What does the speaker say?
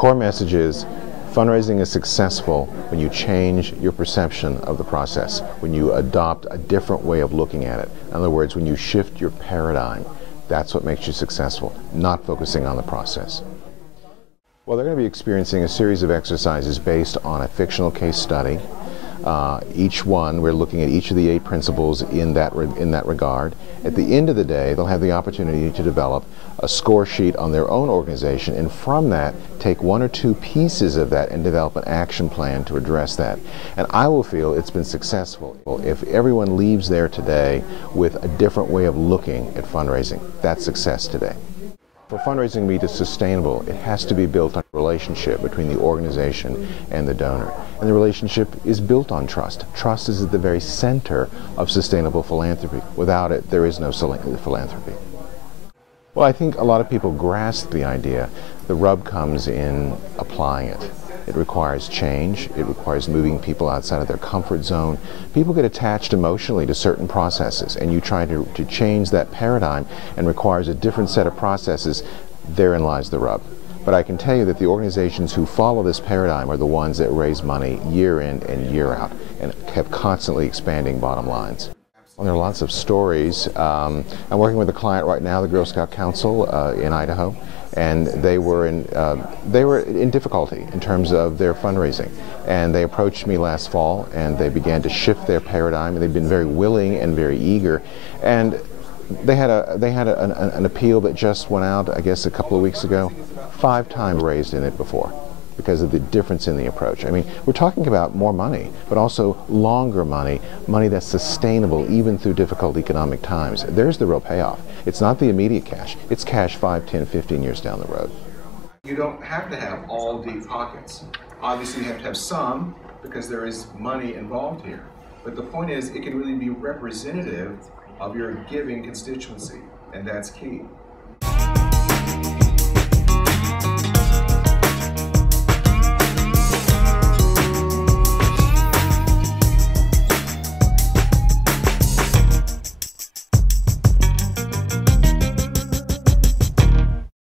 core message is fundraising is successful when you change your perception of the process, when you adopt a different way of looking at it. In other words, when you shift your paradigm. That's what makes you successful, not focusing on the process. Well, they're going to be experiencing a series of exercises based on a fictional case study. Each one, we're looking at each of the 8 principles in that regard. At the end of the day, they'll have the opportunity to develop a score sheet on their own organization, and from that, take 1 or 2 pieces of that and develop an action plan to address that. And I will feel it's been successful if everyone leaves there today with a different way of looking at fundraising. That's success today. For fundraising to be sustainable, it has to be built on a relationship between the organization and the donor. And the relationship is built on trust. Trust is at the very center of sustainable philanthropy. Without it, there is no philanthropy. Well, I think a lot of people grasp the idea. The rub comes in applying it. It requires change. It requires moving people outside of their comfort zone. People get attached emotionally to certain processes, and you try to change that paradigm and requires a different set of processes. Therein lies the rub. But I can tell you that the organizations who follow this paradigm are the ones that raise money year in and year out and have constantly expanding bottom lines. Well, there are lots of stories. I'm working with a client right now, the Girl Scout Council in Idaho, and they were in difficulty in terms of their fundraising. And they approached me last fall, and they began to shift their paradigm, and they've been very willing and very eager. And they had an appeal that just went out, I guess, a couple of weeks ago. 5 times raised in it before, because of the difference in the approach. I mean, we're talking about more money, but also longer money, money that's sustainable even through difficult economic times. There's the real payoff. It's not the immediate cash. It's cash 5, 10, 15 years down the road. You don't have to have all deep pockets. Obviously, you have to have some, because there is money involved here. But the point is, it can really be representative of your giving constituency, and that's key.